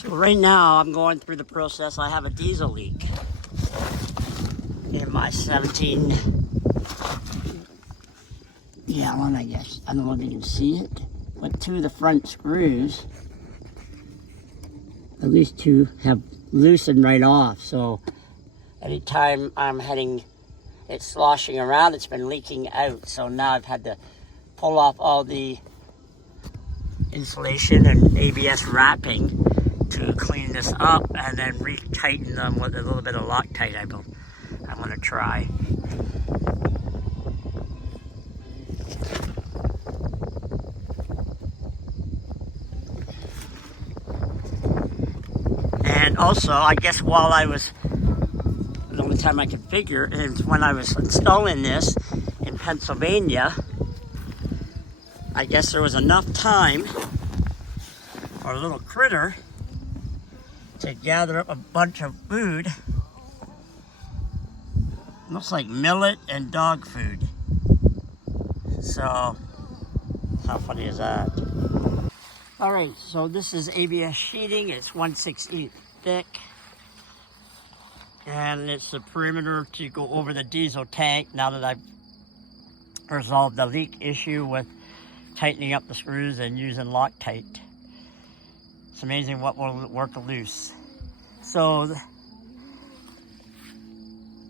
So right now I'm going through the process. I have a diesel leak in my 17 gallon, I guess. I don't know if you can see it, but two of the front screws, at least two, have loosened right off. So anytime I'm heading, it's sloshing around, it's been leaking out. So now I've had to pull off all the insulation and ABS wrapping to clean this up and then re-tighten them with a little bit of Loctite. I'm going to try. And also, I guess while I was, the only time I could figure is when I was installing this in Pennsylvania, I guess there was enough time for a little critter to gather up a bunch of food. Looks like millet and dog food. So, how funny is that? All right, so this is ABS sheeting. It's 1/16 thick. And it's the perimeter to go over the diesel tank now that I've resolved the leak issue with tightening up the screws and using Loctite. It's amazing what will work loose. So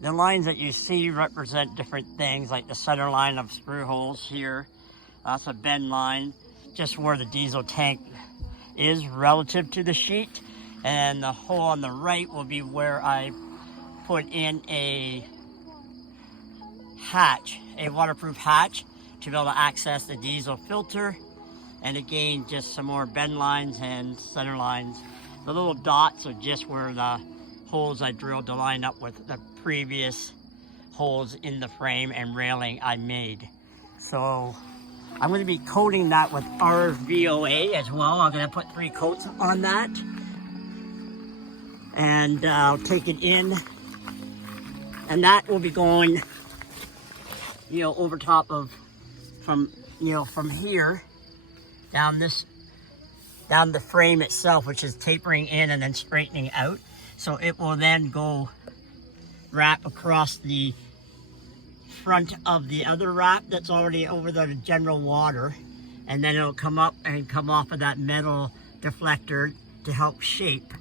the lines that you see represent different things, like the center line of screw holes here. That's a bend line, just where the diesel tank is relative to the sheet. And the hole on the right will be where I put in a hatch, a waterproof hatch, to be able to access the diesel filter. And again, just some more bend lines and center lines. The little dots are just where the holes I drilled to line up with the previous holes in the frame and railing I made. So I'm going to be coating that with RVOA as well. I'm going to put 3 coats on that. And I'll take it in. And that will be going, over top of, from here down the frame itself, which is tapering in and then straightening out. So it will then go wrap across the front of the other wrap that's already over the general water. And then it'll come up and come off of that metal deflector to help shape.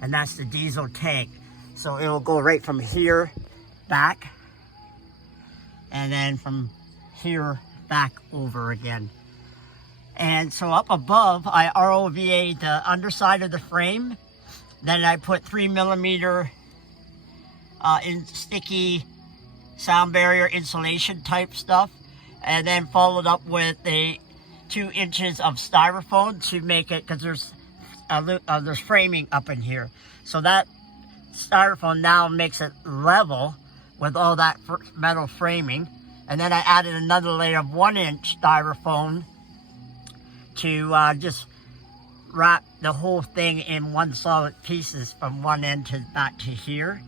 And that's the diesel tank. So it'll go right from here back, and then from here back over again. And so up above, I ROVA'd the underside of the frame. Then I put 3mm in sticky sound barrier insulation type stuff, and then followed up with a 2 inches of styrofoam to make it, because there's framing up in here. So that styrofoam now makes it level with all that metal framing. And then I added another layer of 1-inch styrofoam to just wrap the whole thing in one solid pieces from one end to back to here.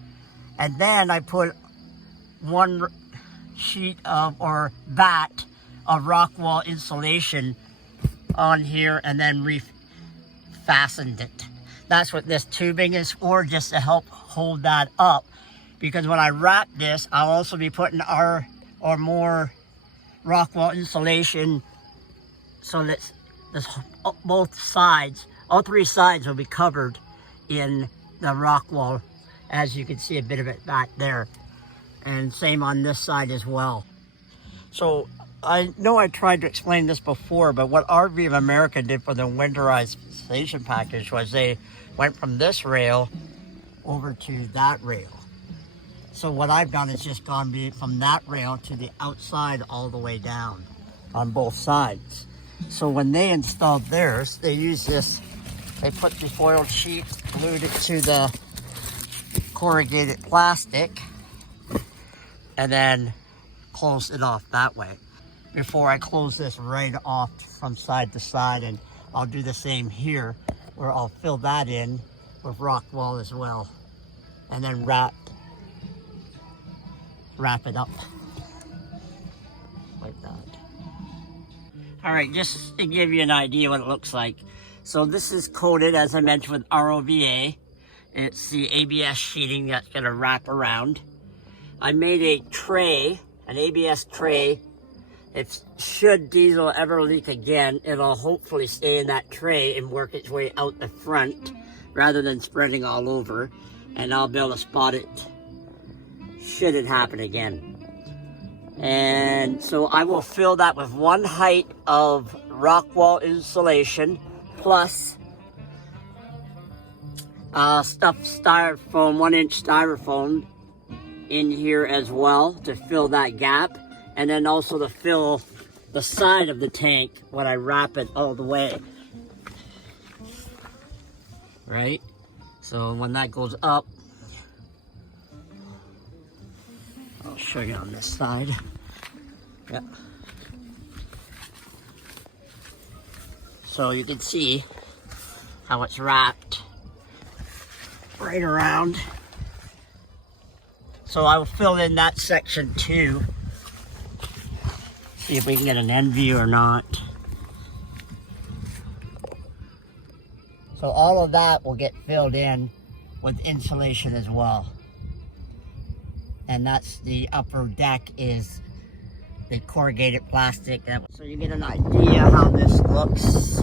And then I put 1 sheet of, or vat of rock wall insulation on here, and then fastened it. That's what this tubing is for, just to help hold that up. Because when I wrap this, I'll also be putting or more rock wall insulation, so that both sides, all 3 sides will be covered in the rock wall, as you can see a bit of it back there. And same on this side as well. So I know I tried to explain this before, but what RV of America did for the winterized station package was they went from this rail over to that rail. So what I've done is just gone from that rail to the outside all the way down on both sides. So when they installed theirs, they used this, they put the foiled sheet, glued it to the corrugated plastic, and then closed it off that way. Before I close this right off from side to side, and I'll do the same here, where I'll fill that in with rock wall as well, and then wrap it up like that. All right, just to give you an idea what it looks like. So this is coated, as I mentioned, with ROVA. It's the ABS sheeting that's going to wrap around. I made a tray, an ABS tray. If should diesel ever leak again, it'll hopefully stay in that tray and work its way out the front rather than spreading all over. And I'll be able to spot it should it happen again. And so I will fill that with 1 height of rock wall insulation plus stuffed styrofoam, 1-inch styrofoam in here as well to fill that gap, and then also to fill the side of the tank when I wrap it all the way. Right? So when that goes up, I'll show you on this side. Yep. So you can see how it's wrapped right around. So I will fill in that section too. See if we can get an end view or not. So all of that will get filled in with insulation as well. And that's the upper deck is the corrugated plastic. So you get an idea how this looks.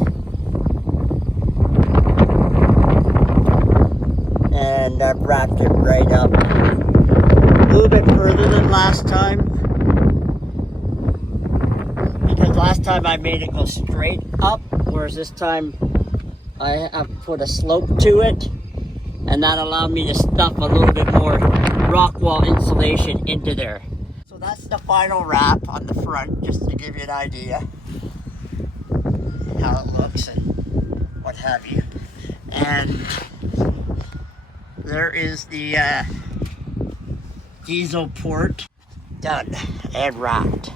And I've wrapped it right up. A little bit further than last time. Because last time I made it go straight up, whereas this time I have put a slope to it. And that allowed me to stuff a little bit more rock wall insulation into there. So that's the final wrap on the front, just to give you an idea how it looks and what have you. And there is the diesel port done and wrapped.